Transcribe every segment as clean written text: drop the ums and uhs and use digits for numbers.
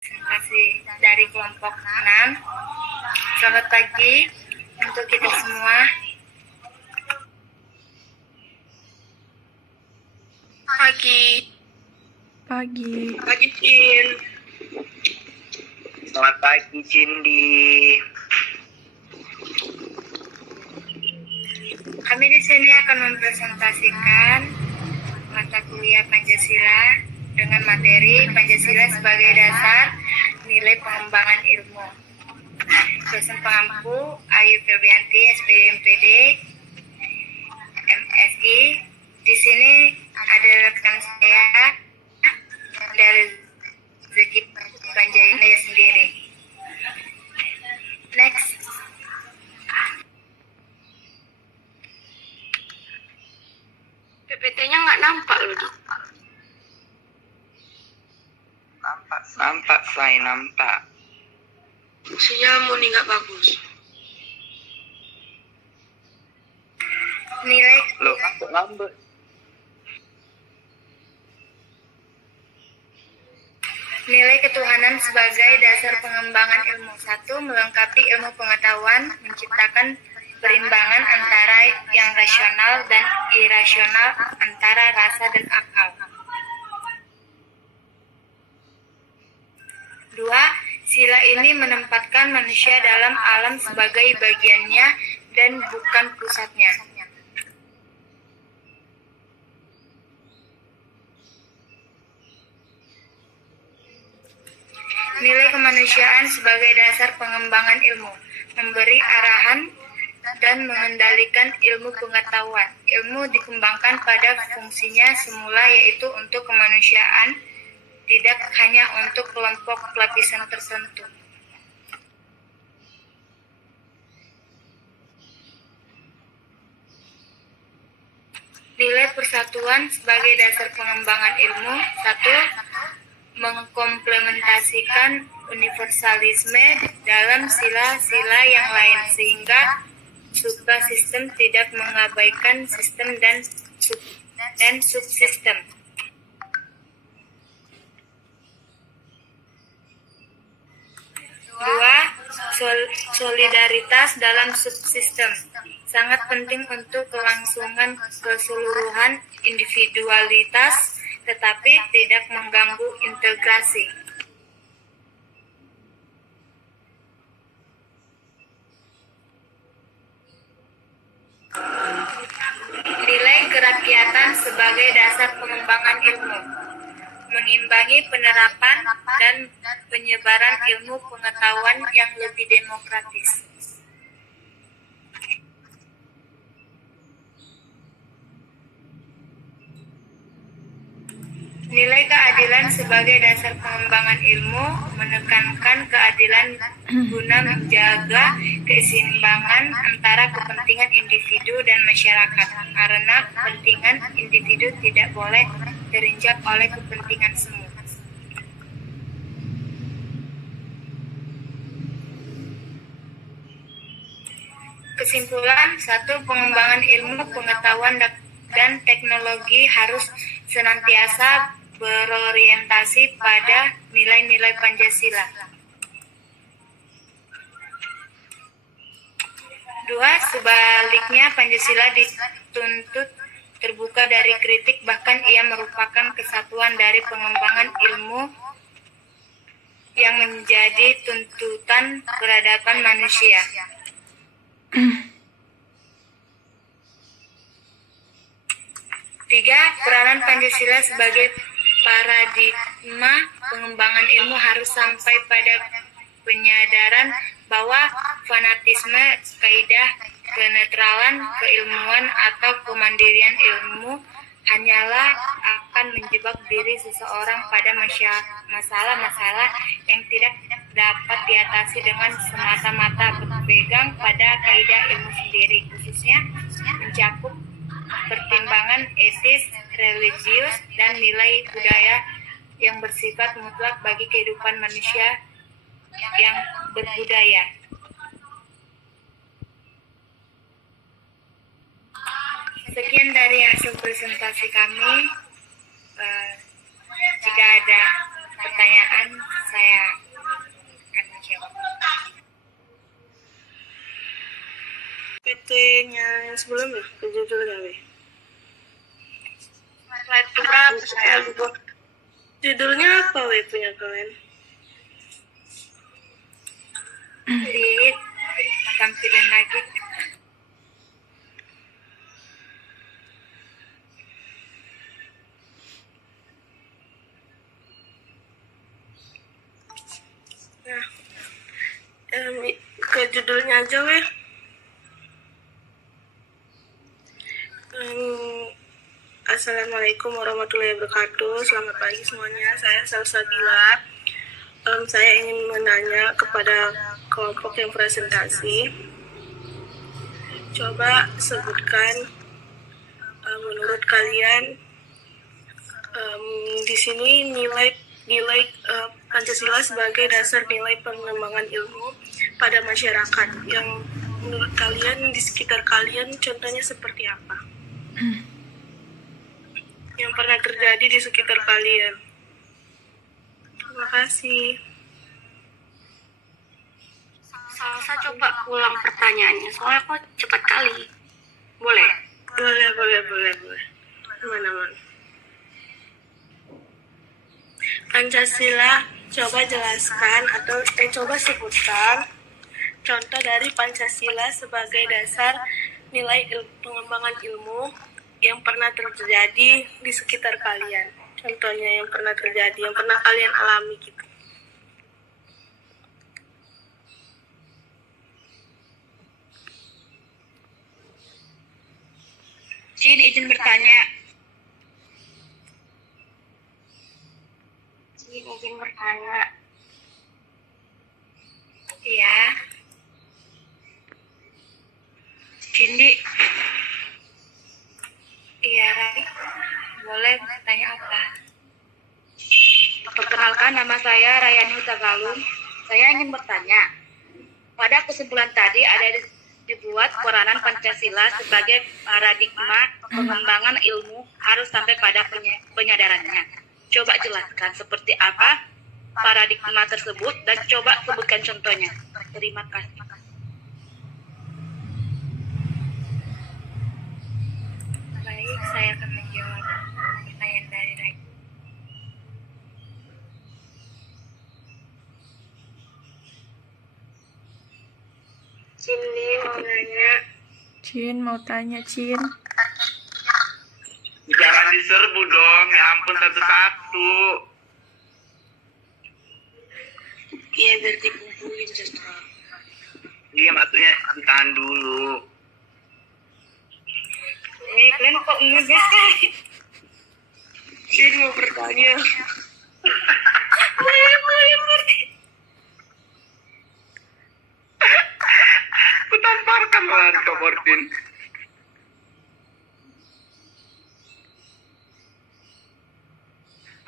presentasi dari kelompok 6. Selamat pagi untuk kita semua. Pagi Cin. Selamat pagi Cindy. Kami di sini akan mempresentasikan mata kuliah Pancasila dengan materi Pancasila sebagai dasar nilai pengembangan ilmu. Dosen pengampu Ayu Febrianti, SPMPD, MSI. Di sini ada rekan saya dari Zeki Panjainya sendiri. Next. PPT-nya nggak nampak loh, Di. Nampak, Fly, nampak. Sinyalmu nih nggak bagus. Nilai Loh, kok lambat? Nilai ketuhanan sebagai dasar pengembangan ilmu. 1. Melengkapi ilmu pengetahuan, menciptakan perimbangan antara yang rasional dan irasional, antara rasa dan akal. 2. Sila ini menempatkan manusia dalam alam sebagai bagiannya dan bukan pusatnya. Nilai kemanusiaan sebagai dasar pengembangan ilmu, memberi arahan dan mengendalikan ilmu pengetahuan. Ilmu dikembangkan pada fungsinya semula, yaitu untuk kemanusiaan, tidak hanya untuk kelompok lapisan tertentu. Nilai persatuan sebagai dasar pengembangan ilmu. 1. Mengkomplementasikan universalisme dalam sila-sila yang lain, sehingga suprasistem tidak mengabaikan sistem dan subsistem. 2. Solidaritas dalam subsistem sangat penting untuk kelangsungan keseluruhan individualitas, tetapi tidak mengganggu integrasi. Nilai kerakyatan sebagai dasar pengembangan ilmu, mengimbangi penerapan dan penyebaran ilmu pengetahuan yang lebih demokratis. Nilai keadilan sebagai dasar pengembangan ilmu, menekankan keadilan guna menjaga keseimbangan antara kepentingan individu dan masyarakat, karena kepentingan individu tidak boleh terinjak oleh kepentingan semua. Kesimpulan. 1. Pengembangan ilmu pengetahuan dan teknologi harus senantiasa berorientasi pada nilai-nilai Pancasila. 2. Sebaliknya, Pancasila dituntut terbuka dari kritik, bahkan ia merupakan kesatuan dari pengembangan ilmu yang menjadi tuntutan peradaban manusia. 3. Peranan Pancasila sebagai paradigma pengembangan ilmu harus sampai pada penyadaran bahwa fanatisme, kaidah kenetralan keilmuan atau kemandirian ilmu hanyalah akan menjebak diri seseorang pada masalah-masalah yang tidak dapat diatasi dengan semata-mata berpegang pada kaidah ilmu sendiri, khususnya mencakup pertimbangan etis, religius, dan nilai budaya yang bersifat mutlak bagi kehidupan manusia yang berbudaya. Sekian dari hasil presentasi kami. Jika ada pertanyaan saya akan menjawab. PT-nya yang sebelumnya, judulnya Weh. Slide keberapa saya? Judulnya apa Weh punya kalian? Di tampilan lagi. Nah, ke judulnya aja Weh. Assalamualaikum warahmatullahi wabarakatuh. Selamat pagi semuanya. Saya Salsabila. Saya ingin menanya kepada kelompok yang presentasi. Coba sebutkan menurut kalian di sini nilai Pancasila sebagai dasar nilai pengembangan ilmu pada masyarakat. Yang menurut kalian di sekitar kalian contohnya seperti apa? Yang pernah terjadi di sekitar kalian. Terima kasih. Salsa coba ulang pertanyaannya, soalnya kok cepat kali. Boleh? Boleh. Mana? Pancasila, coba jelaskan atau coba sebutkan contoh dari Pancasila sebagai dasar nilai pengembangan ilmu yang pernah terjadi di sekitar kalian. Contohnya yang pernah terjadi, yang pernah kalian alami gitu. Cin, izin bertanya. Izin bertanya. Iya. Cindy. Iya, Rai. Boleh bertanya apa? Perkenalkan, nama saya Rayani Utagalung. Saya ingin bertanya. Pada kesimpulan tadi ada dibuat peranan Pancasila sebagai paradigma pengembangan ilmu harus sampai pada penyadarannya. Coba jelaskan seperti apa paradigma tersebut dan coba sebutkan contohnya. Terima kasih. Baik, saya akan menjawab pertanyaan dari Rai. Cindy mau nanya. Cin mau tanya, Cin. Jangan diserbu dong, ya ampun satu-satu. Iya, biar dikumpulin sestra. Iya, maksudnya ditahan dulu. Kalian kok ngegas kali? Cindy mau bertanya. Boleh. Kutamparkan lah Kak Bortin.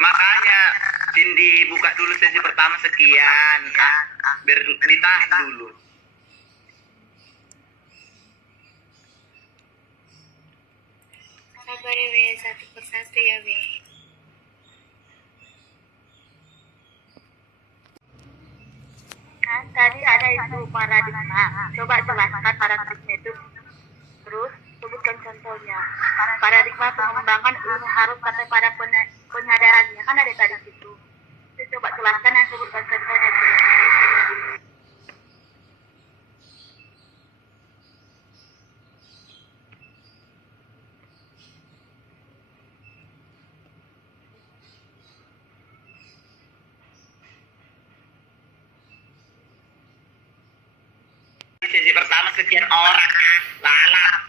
Makanya Cindy buka dulu sesi pertama sekian, biar ditahan dulu. Sabar ya, We. Satu persatu ya, We. Kan tadi ada itu paradigma. Coba jelaskan paradigma itu. Terus sebutkan contohnya. Paradigma pengembangan ilmu harus sampai pada penyadarannya. Kan ada tadi situ. Coba jelaskan dan sebutkan contohnya. Sesi pertama sekian orang, lalap.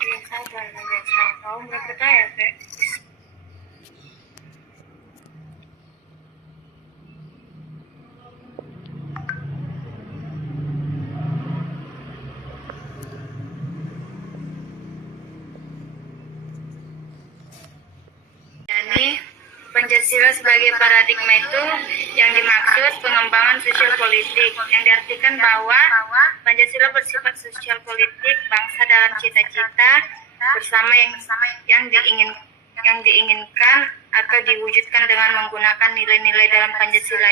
Ya, sabar, saya tahu nggak percaya, Kak. Yani, Pancasila sebagai paradigma itu yang dimaksud pengembangan sosial politik, yang diartikan bahwa Pancasila bersifat sosial politik bangsa dalam cita-cita bersama yang diinginkan atau diwujudkan dengan menggunakan nilai-nilai dalam Pancasila.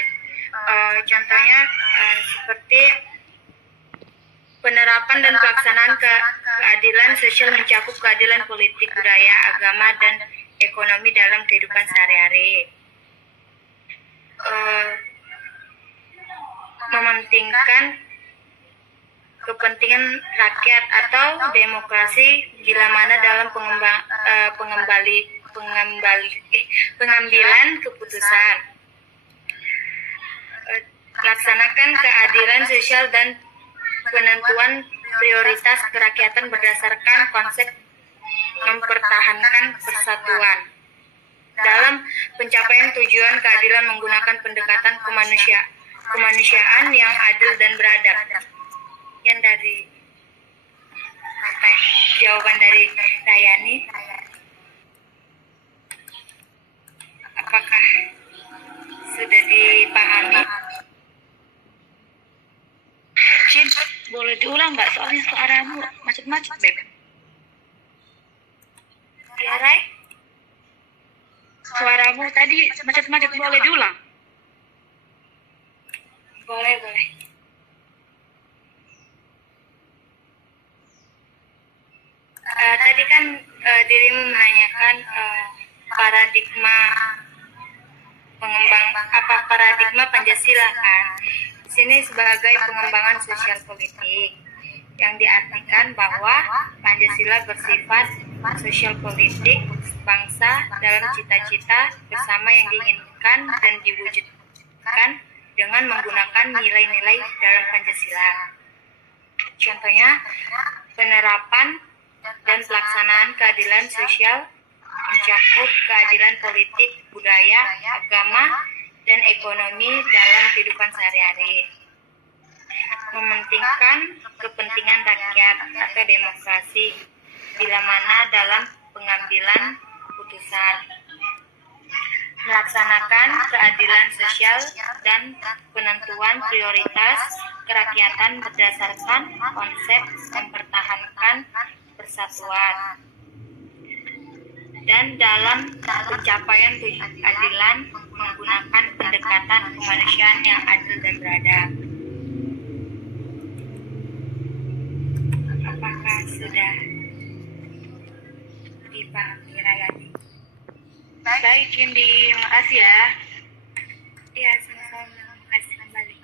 Contohnya seperti penerapan dan pelaksanaan keadilan sosial mencakup keadilan politik, budaya, agama, dan ekonomi dalam kehidupan sehari-hari. Mementingkan kepentingan rakyat atau demokrasi bila mana dalam pengambilan keputusan. Laksanakan keadilan sosial dan penentuan prioritas kerakyatan berdasarkan konsep mempertahankan persatuan. Dalam pencapaian tujuan keadilan menggunakan pendekatan kemanusiaan yang adil dan beradab. Yang dari jawaban dari Rayani, apakah sudah dipahami? Cin, boleh diulang nggak? Soalnya suaramu macet-macet, Beb. Ya, Ray? Suaramu tadi macet-macet, boleh diulang? Boleh. Tadi kan dirimu menanyakan paradigma Pancasila kan. Di sini sebagai pengembangan sosial politik yang diartikan bahwa Pancasila bersifat sosial politik bangsa dalam cita-cita bersama yang diinginkan dan diwujudkan dengan menggunakan nilai-nilai dalam Pancasila. Contohnya, penerapan dan pelaksanaan keadilan sosial mencakup keadilan politik, budaya, agama, dan ekonomi dalam kehidupan sehari-hari. Mementingkan kepentingan rakyat atau demokrasi bila mana dalam pengambilan putusan. Melaksanakan keadilan sosial dan penentuan prioritas kerakyatan berdasarkan konsep mempertahankan persatuan. Dan dalam pencapaian keadilan menggunakan pendekatan kemanusiaan yang adil dan beradab. Apakah sudah dipahami, Rayani? Baik, Cindy. Makasih ya. Iya, sama-sama. Terima kasih kembali.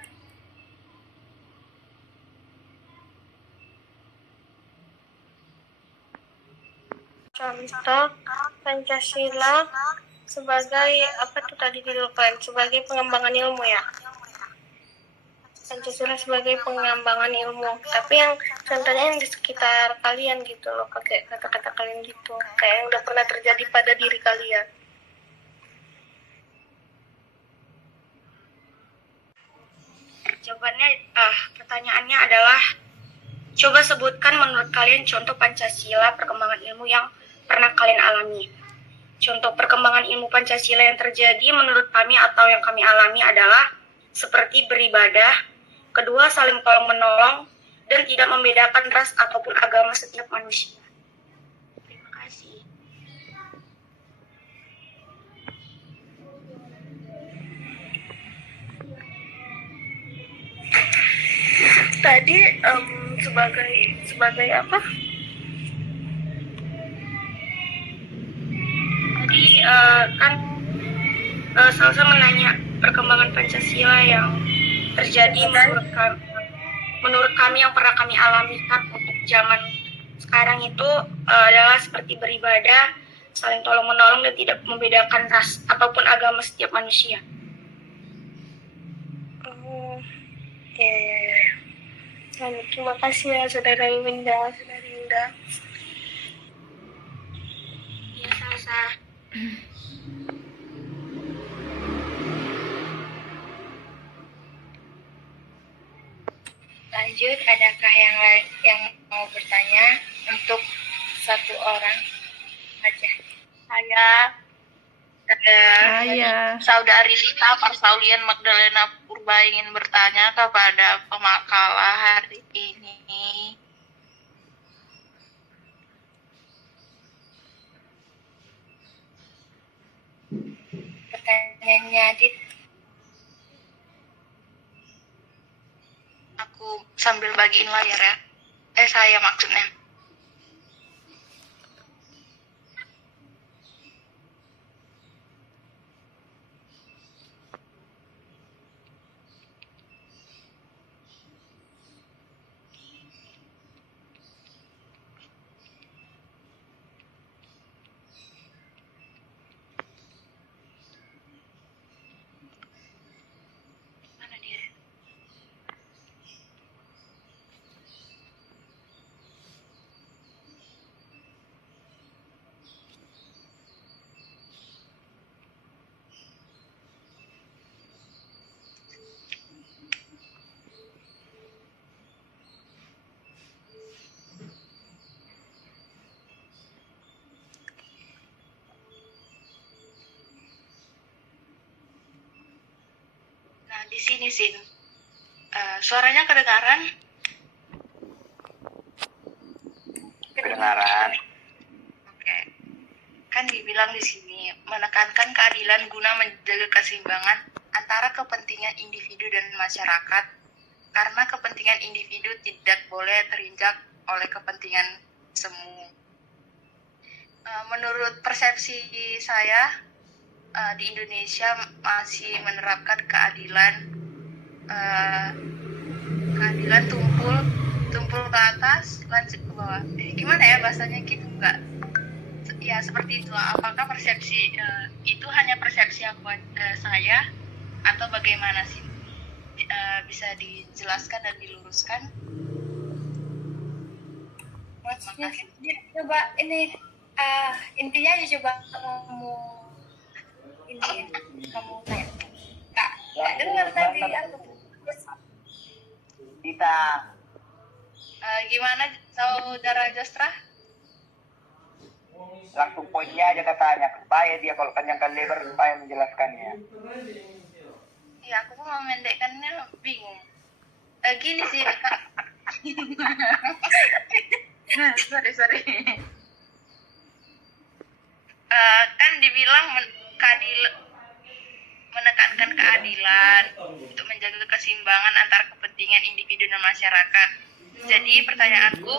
Contoh Pancasila sebagai apa tuh tadi dilupain, sebagai pengembangan ilmu ya. Pancasila sebagai pengembangan ilmu, tapi yang contohnya yang di sekitar kalian gitu loh, pakai kata-kata kalian gitu, kayak yang udah pernah terjadi pada diri kalian. Jawabannya, pertanyaannya adalah, coba sebutkan menurut kalian contoh Pancasila perkembangan ilmu yang pernah kalian alami. Contoh perkembangan ilmu Pancasila yang terjadi menurut kami atau yang kami alami adalah seperti beribadah, kedua saling tolong-menolong, dan tidak membedakan ras ataupun agama setiap manusia. Terima kasih. Tadi sebagai apa? Tadi kan Salsa menanya perkembangan Pancasila yang terjadi menurut kami yang pernah kami alami kan untuk zaman sekarang itu adalah seperti beribadah, saling tolong menolong dan tidak membedakan ras ataupun agama setiap manusia. Ya. Terima kasih ya saudara Winda. Ya, Salsa. Lanjut, adakah yang lain yang mau bertanya untuk satu orang aja? Saya Saya. saudari Lita Parsaulian Magdalena Purba ingin bertanya kepada pemakalah hari ini. pertanyaannya, Dit. Aku sambil bagiin layar ya. Saya maksudnya. Mana dia? Nah, di sini Sin. Suaranya kedengaran? Kedengaran. Oke. Kan dibilang di sini menekankan keadilan guna menjaga keseimbangan antara kepentingan individu dan masyarakat karena kepentingan individu tidak boleh terinjak oleh kepentingan semu. Menurut persepsi saya di Indonesia masih menerapkan keadilan tumpul ke atas lanjut ke bawah. Gimana ya bahasanya gitu nggak? Ya seperti itu. Apakah persepsi itu hanya persepsi saya atau bagaimana sih? Bisa dijelaskan dan diluruskan? Maksudnya, Dit, coba ini intinya aja coba kamu tanya. Kak dengar tadi aku. Dita, Gimana saudara Jastra? langsung poinnya aja katanya. Supaya dia kalau panjangkan lebar supaya menjelaskannya. Ya aku pun memendekkannya bingung. Gini sih. sorry. Kan dibilang menekankan keadilan untuk menjaga keseimbangan antara kepentingan individu dan masyarakat. Jadi pertanyaanku,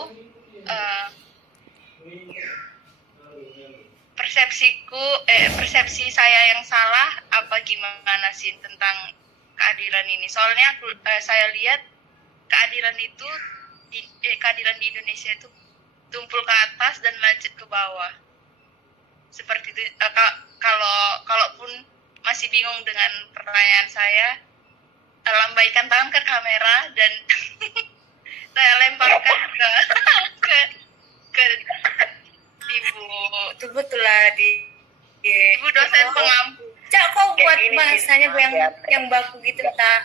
persepsi saya yang salah apa gimana sih tentang keadilan ini? Soalnya saya lihat keadilan di Indonesia itu tumpul ke atas dan lanjut ke bawah. Seperti itu. Kalaupun masih bingung dengan pertanyaan saya, lambaikan tangan ke kamera dan saya lemparkan ke ibu Betul lah ibu dosen pengampu. Cak, kau buat Kayak gini, bahasanya Sin. yang baku gitu, tak?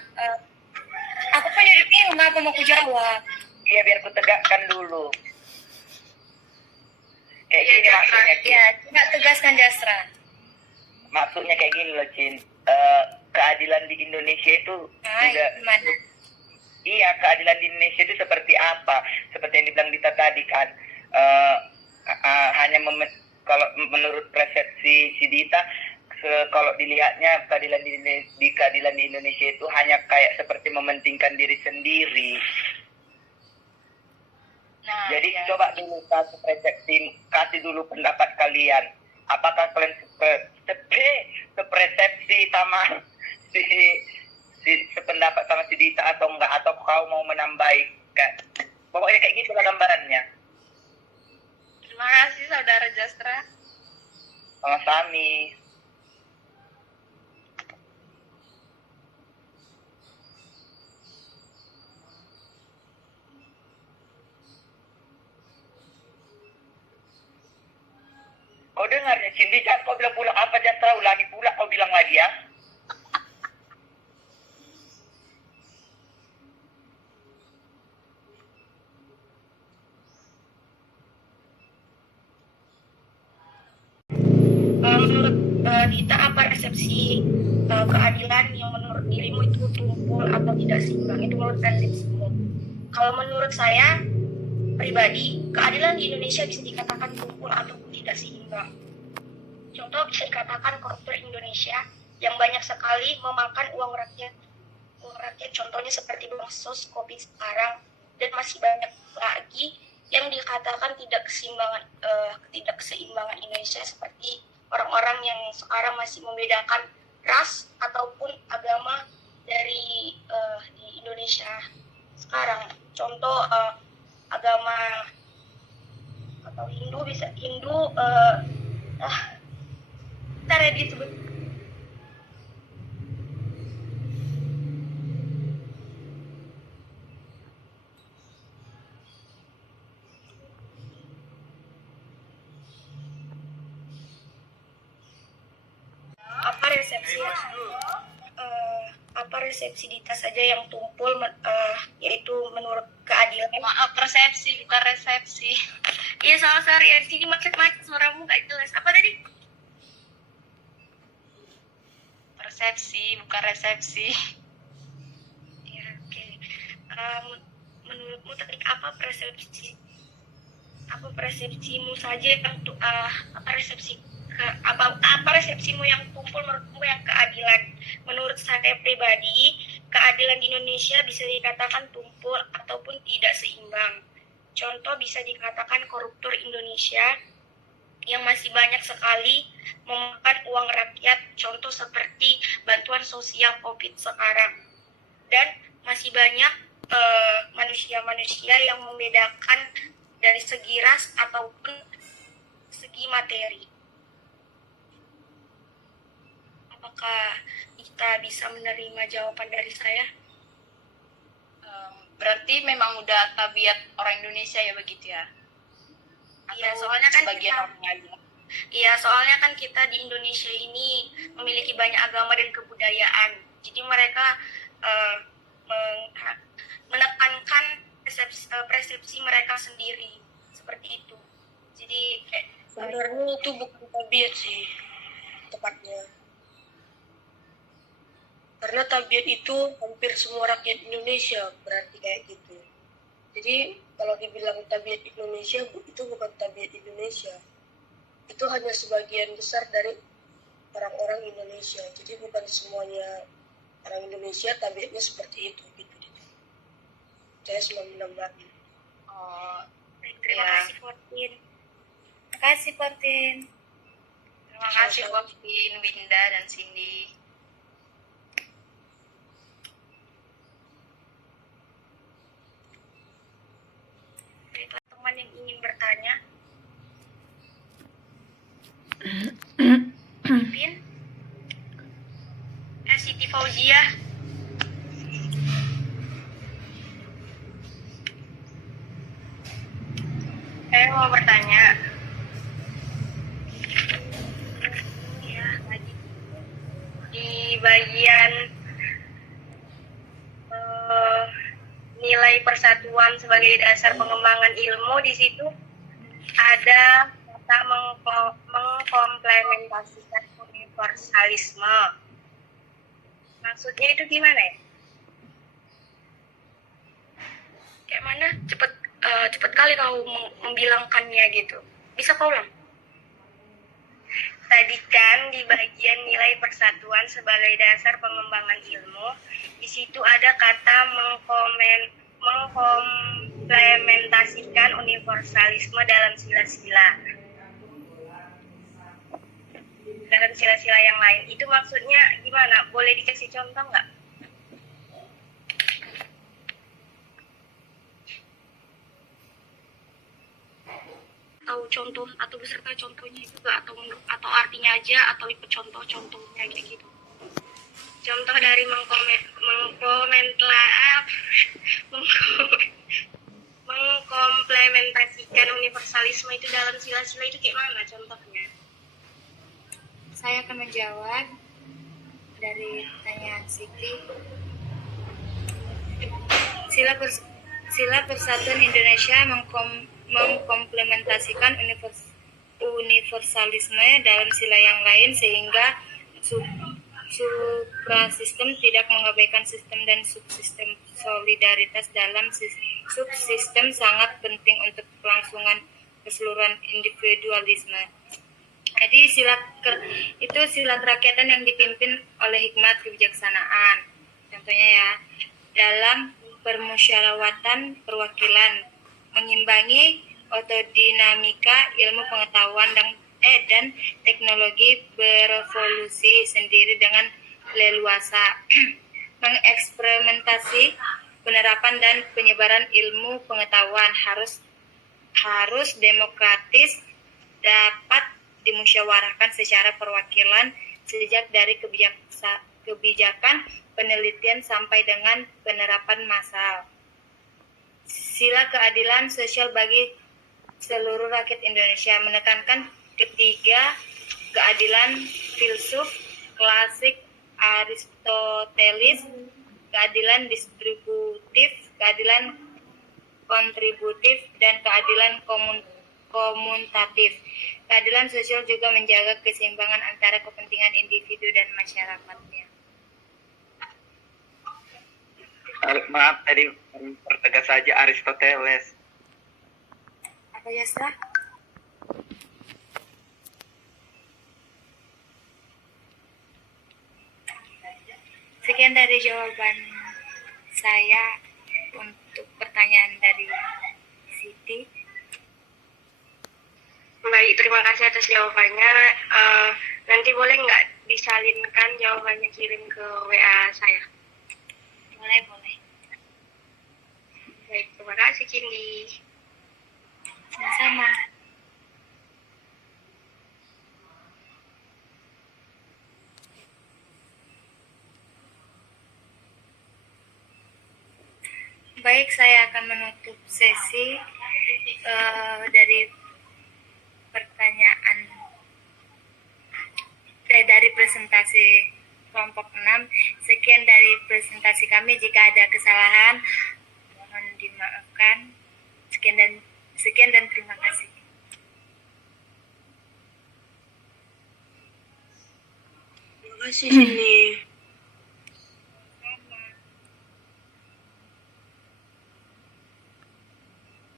Aku kan jadi bingung apa mau aku jawab. Iya, biar ku tegakkan dulu. Kayak Iya, gini Jasra. maksudnya, Cin. Ya, tidak tegaskan Jasra. Maksudnya kayak gini loh, Cin. Keadilan di Indonesia itu juga... Gimana? Iya, keadilan di Indonesia itu seperti apa? Seperti yang dibilang Dita tadi kan. Hanya kalau menurut persepsi si Dita, kalau dilihatnya keadilan di Indonesia itu hanya kayak seperti mementingkan diri sendiri. Nah, Jadi ya. coba dulu kasih persepsi, kasih dulu pendapat kalian. Apakah kalian sepersepsi sama sependapat sama si Dita atau enggak? Atau kau mau menambahkan? Pokoknya kayak gitu lah gambarannya. Terima kasih saudara Jastra. Sama Sami. Kau dengarnya, Cindy, jangan kau bilang pula apa Jastra, ulangi pula kau bilang lagi ya. Menurut Dita, apa resepsi keadilan yang menurut dirimu itu tumpul atau tidak seimbang? Itu menurut persepsimu. Kalau menurut saya pribadi, keadilan di Indonesia bisa dikatakan tumpul ataupun tidak seimbang. Contoh bisa dikatakan koruptor Indonesia yang banyak sekali memakan uang rakyat. Uang rakyat contohnya seperti bansos, kopi sekarang, dan masih banyak lagi yang dikatakan tidak keseimbangan Indonesia, seperti orang-orang yang sekarang masih membedakan ras ataupun agama di Indonesia sekarang. Contoh agama atau Hindu ntar ya disebut. Apa resepsi Dita saja yang tumpul, yaitu menurut keadilan. Maaf, persepsi bukan resepsi. Iya, sorry ya, di sini macet-macet, suaramu nggak jelas. Apa tadi? Persepsi bukan resepsi. Ya, oke. Menurutmu tadi apa persepsimu saja yang apa resepsimu yang tumpul menurutmu yang keadilan? Menurut saya pribadi, keadilan di Indonesia bisa dikatakan tumpul ataupun tidak seimbang. Contoh bisa dikatakan koruptor Indonesia yang masih banyak sekali memakan uang rakyat, contoh seperti bantuan sosial COVID sekarang. Dan masih banyak manusia-manusia yang membedakan dari segi ras ataupun segi materi. Apakah kita bisa menerima jawaban dari saya? Berarti memang udah tabiat orang Indonesia ya begitu ya? Iya, soalnya kan sebagian kita, orang lain. iya, soalnya kan kita di Indonesia ini memiliki banyak agama dan kebudayaan. Jadi mereka menekankan persepsi mereka sendiri seperti itu. Jadi Sebenarnya itu bukan tabiat sih, tepatnya. Karena tabiat itu hampir semua rakyat Indonesia berarti kayak gitu. Jadi kalau dibilang tabiat Indonesia, itu bukan tabiat Indonesia. Itu hanya sebagian besar dari orang-orang Indonesia. Jadi bukan semuanya orang Indonesia tabiatnya seperti itu gitu. Saya cuma menambahkan. terima Ya. kasih Fortin. Terima kasih, Fortin. Terima kasih Wafin, Winda, dan Cindy. Baiklah, teman yang ingin bertanya. Pin? Siti Fauzia. Saya mau bertanya. Ya, tadi di bagian nilai persatuan sebagai dasar pengembangan ilmu, di situ ada kata mengkomplementasikan universalisme. Maksudnya itu gimana ya? Kayak mana? Cepet kali kau membilangkannya gitu. Bisa kau ulang? Tadi kan di bagian nilai persatuan sebagai dasar pengembangan ilmu, di situ ada kata mengkomplementasikan universalisme dalam sila-sila. Dalam sila-sila yang lain. Itu maksudnya gimana? Boleh dikasih contoh nggak? Atau contoh atau beserta contohnya juga, atau artinya aja, atau ikut contoh-contohnya kayak gitu. Contoh dari mengkomplementasikan universalisme itu dalam sila-sila itu kayak mana contohnya? Saya akan menjawab dari pertanyaan Siti. Sila Persatuan Indonesia mengkomplementasikan universalisme dalam sila yang lain sehingga suprasistem tidak mengabaikan sistem dan subsistem. Solidaritas dalam subsistem sangat penting untuk kelangsungan keseluruhan individualisme. Jadi itu sila kerakyatan yang dipimpin oleh hikmat kebijaksanaan. Contohnya ya, dalam permusyawaratan perwakilan, mengimbangi otodinamika ilmu pengetahuan dan teknologi berevolusi sendiri dengan leluasa, mengeksperimentasi penerapan dan penyebaran ilmu pengetahuan harus demokratis, dapat dimusyawarahkan secara perwakilan sejak dari kebijakan penelitian sampai dengan penerapan massal. Sila keadilan sosial bagi seluruh rakyat Indonesia menekankan ketiga keadilan filsuf klasik Aristoteles, keadilan distributif, keadilan kontributif, dan keadilan komutatif. Keadilan sosial juga menjaga keseimbangan antara kepentingan individu dan masyarakatnya. Maaf, tadi pertegas saja Aristoteles. Apa ya, Sah? Sekian dari jawaban saya untuk pertanyaan dari Siti. Baik, terima kasih atas jawabannya. Nanti boleh nggak disalinkan jawabannya kirim ke WA saya? Boleh. Baik, terima kasih Cindy. Sama-sama. Baik, saya akan menutup sesi dari pertanyaan dari presentasi kelompok 6. Sekian dari presentasi kami. Jika ada kesalahan, mohon dimaafkan. Sekian dan terima kasih. Terima kasih Cindy.